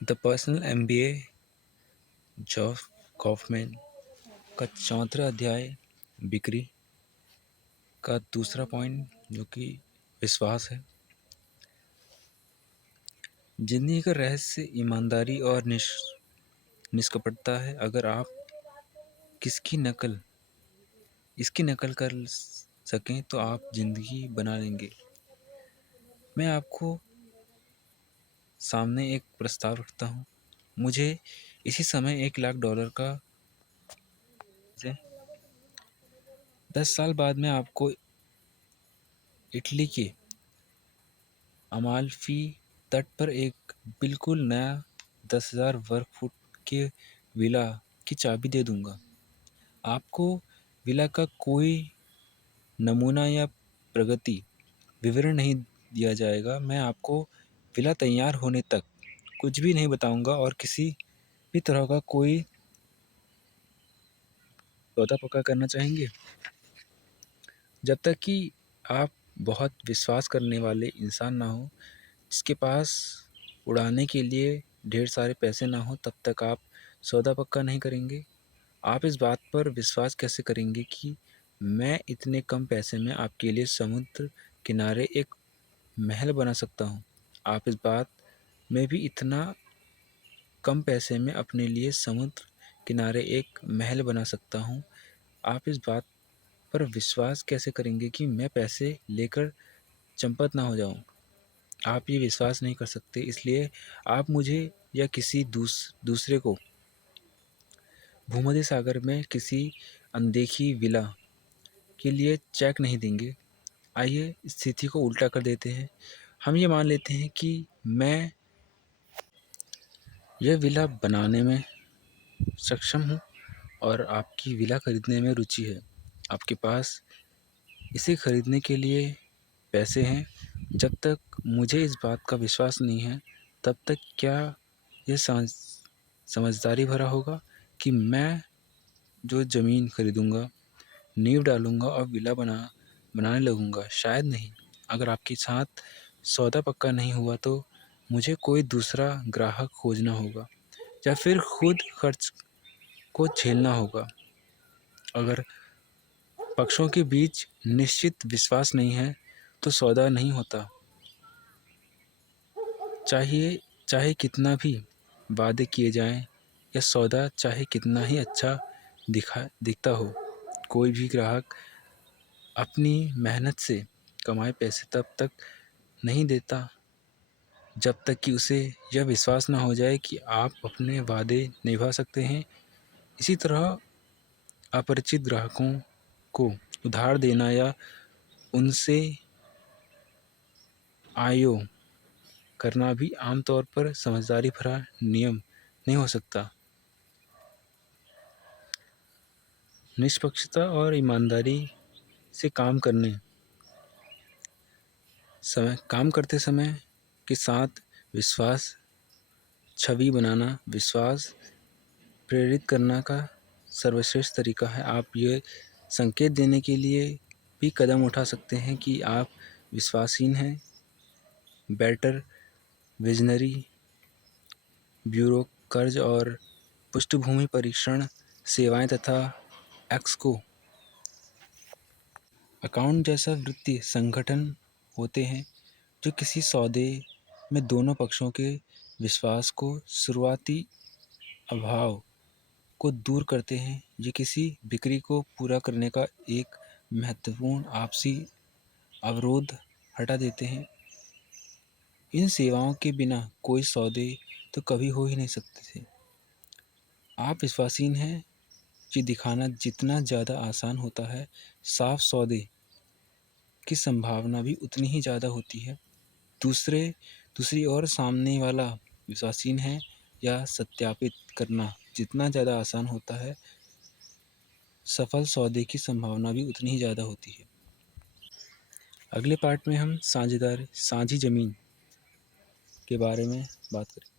The personal MBA जॉफ Kauffman का 34वां अध्याय बिक्री का दूसरा पॉइंट जो कि विश्वास है। जिंदगी का रहस्य ईमानदारी और निष्कपटता है। अगर आप इसकी नकल कर सकें तो आप जिंदगी बना लेंगे। मैं आपको सामने एक प्रस्ताव रखता हूँ। मुझे इसी समय $1 लाख का 10 साल बाद मैं आपको इटली के अमाल्फी तट पर एक बिल्कुल नया 10,000 वर्ग फुट के विला की चाबी दे दूंगा। आपको विला का कोई नमूना या प्रगति विवरण नहीं दिया जाएगा। मैं आपको विला तैयार होने तक कुछ भी नहीं बताऊंगा और किसी भी तरह का कोई सौदा पक्का करना चाहेंगे जब तक कि आप बहुत विश्वास करने वाले इंसान ना हो, जिसके पास उड़ाने के लिए ढेर सारे पैसे ना हो, तब तक आप सौदा पक्का नहीं करेंगे। आप इस बात पर विश्वास कैसे करेंगे कि मैं इतने कम पैसे में आपके लिए समुद्र किनारे एक महल बना सकता हूँ। आप इस बात में भी इतना कम पैसे में अपने लिए समुद्र किनारे एक महल बना सकता हूँ। आप इस बात पर विश्वास कैसे करेंगे कि मैं पैसे लेकर चंपत ना हो जाऊँ। आप ये विश्वास नहीं कर सकते, इसलिए आप मुझे या किसी दूसरे को भूमध्य सागर में किसी अनदेखी विला के लिए चेक नहीं देंगे। आइए स्थिति को उल्टा कर देते हैं। हम ये मान लेते हैं कि मैं यह विला बनाने में सक्षम हूँ और आपकी विला खरीदने में रुचि है। आपके पास इसे खरीदने के लिए पैसे हैं। जब तक मुझे इस बात का विश्वास नहीं है, तब तक क्या यह समझदारी भरा होगा कि मैं जो ज़मीन खरीदूंगा, नींव डालूंगा और विला बनाने लगूंगा? शायद नहीं। अगर आपके साथ सौदा पक्का नहीं हुआ तो मुझे कोई दूसरा ग्राहक खोजना होगा या फिर खुद खर्च को झेलना होगा। अगर पक्षों के बीच निश्चित विश्वास नहीं है तो सौदा नहीं होता। चाहे कितना भी वादे किए जाएं या सौदा चाहे कितना ही अच्छा दिखता हो, कोई भी ग्राहक अपनी मेहनत से कमाए पैसे तब तक नहीं देता जब तक कि उसे यह विश्वास ना हो जाए कि आप अपने वादे निभा सकते हैं। इसी तरह अपरिचित ग्राहकों को उधार देना या उनसे आयो करना भी आमतौर पर समझदारी भरा नियम नहीं हो सकता। निष्पक्षता और ईमानदारी से काम करते समय के साथ विश्वास छवि बनाना, विश्वास प्रेरित करना का सर्वश्रेष्ठ तरीका है। आप ये संकेत देने के लिए भी कदम उठा सकते हैं कि आप विश्वासहीन हैं। बेटर विजनरी ब्यूरो कर्ज और पृष्ठभूमि परीक्षण सेवाएं तथा एक्सको अकाउंट जैसा वित्तीय संगठन होते हैं जो किसी सौदे में दोनों पक्षों के विश्वास को शुरुआती अभाव को दूर करते हैं। ये किसी बिक्री को पूरा करने का एक महत्वपूर्ण आपसी अवरोध हटा देते हैं। इन सेवाओं के बिना कोई सौदे तो कभी हो ही नहीं सकते थे। आप विश्वासहीन हैं ये दिखाना जितना ज़्यादा आसान होता है, साफ सौदे की संभावना भी उतनी ही ज़्यादा होती है। दूसरी ओर सामने वाला विश्वासहीन है या सत्यापित करना जितना ज़्यादा आसान होता है, सफल सौदे की संभावना भी उतनी ही ज़्यादा होती है। अगले पार्ट में हम साझी ज़मीन के बारे में बात करें।